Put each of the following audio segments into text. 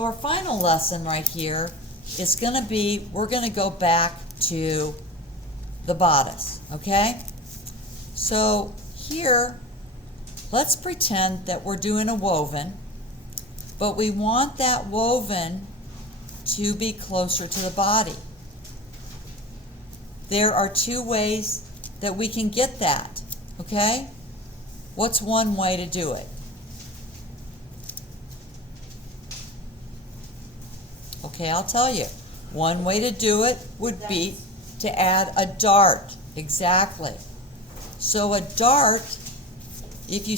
Our final lesson right here is going to be, we're going to go back to the bodice, okay? So here, let's pretend that we're doing a woven, but we want that woven to be closer to the body. There are two ways that we can get that, okay? What's one way to do it? Okay, I'll tell you. One way to do it would be to add a dart. Exactly. So a dart, if you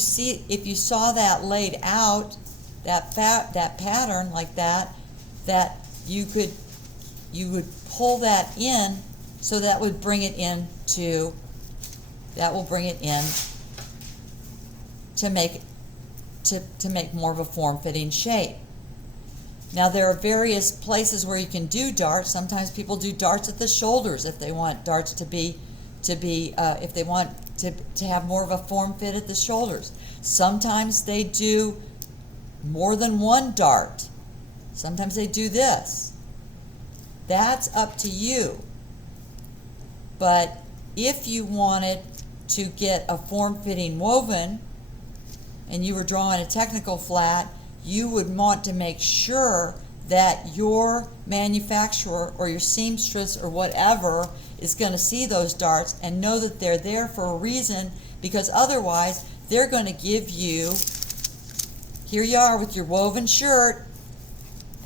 saw that laid out, that pattern like that, that you would pull that in, so that would bring it in to, that will bring it in to make more of a form-fitting shape. Now there are various places where you can do darts. Sometimes people do darts at the shoulders if they want darts to be if they want to have more of a form fit at the shoulders. Sometimes they do more than one dart. Sometimes they do this. That's up to you. But if you wanted to get a form-fitting woven and you were drawing a technical flat, you would want to make sure that your manufacturer or your seamstress or whatever is going to see those darts and know that they're there for a reason, because otherwise they're going to give you, here you are with your woven shirt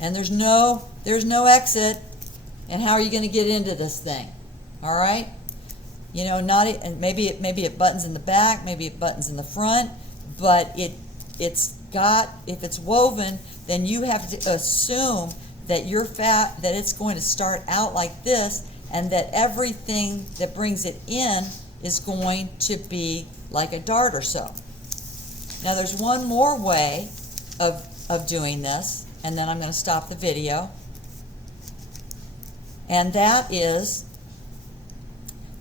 and there's no exit, and how are you going to get into this thing? All right? You know, and maybe it buttons in the back, maybe it buttons in the front, but it's got, if it's woven, then you have to assume that that it's going to start out like this, and that everything that brings it in is going to be like a dart or so. Now there's one more way of doing this, and then I'm going to stop the video, and that is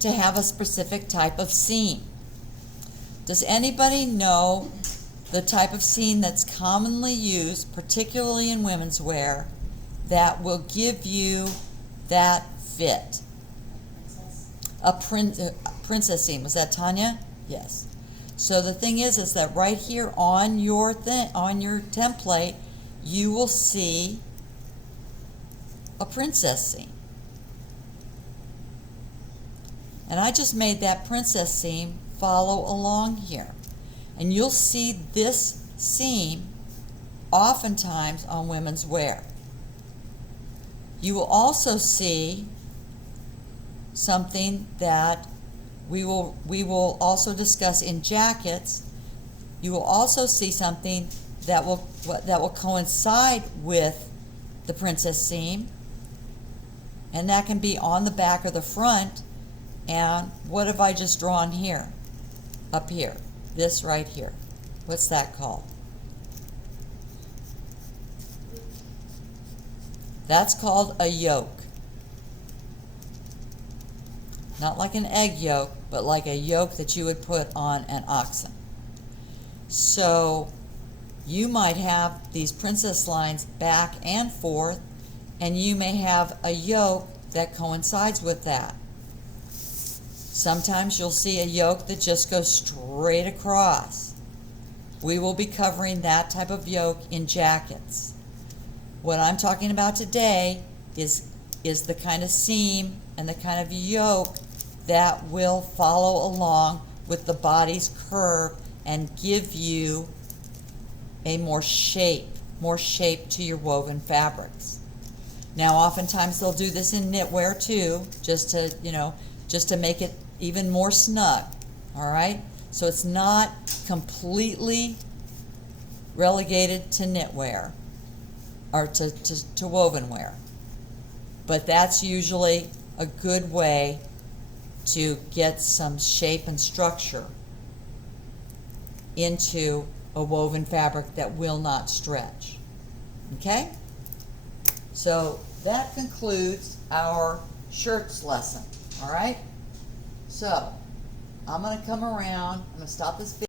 to have a specific type of seam. Does anybody know the type of seam that's commonly used, particularly in women's wear, that will give you that fit? A princess seam. Was that Tanya? Yes. So the thing is that right here on your template, you will see a princess seam. And I just made that princess seam follow along here. And you'll see this seam oftentimes on women's wear. You will also see something that we will also discuss in jackets. You will also see something that will coincide with the princess seam, and that can be on the back or the front. And what have I just drawn here? Up here. This right here. What's that called? That's called a yoke. Not like an egg yolk, but like a yoke that you would put on an oxen. So you might have these princess lines back and forth, and you may have a yoke that coincides with that. Sometimes you'll see a yoke that just goes straight across. We will be covering that type of yoke in jackets. What I'm talking about today is the kind of seam and the kind of yoke that will follow along with the body's curve and give you a more shape to your woven fabrics. Now oftentimes they'll do this in knitwear too, just to make it even more snug. All right, so it's not completely relegated to knitwear or to woven wear, but that's usually a good way to get some shape and structure into a woven fabric that will not stretch. Okay, so that concludes our shirts lesson. All right, so I'm going to come around, I'm going to stop this video.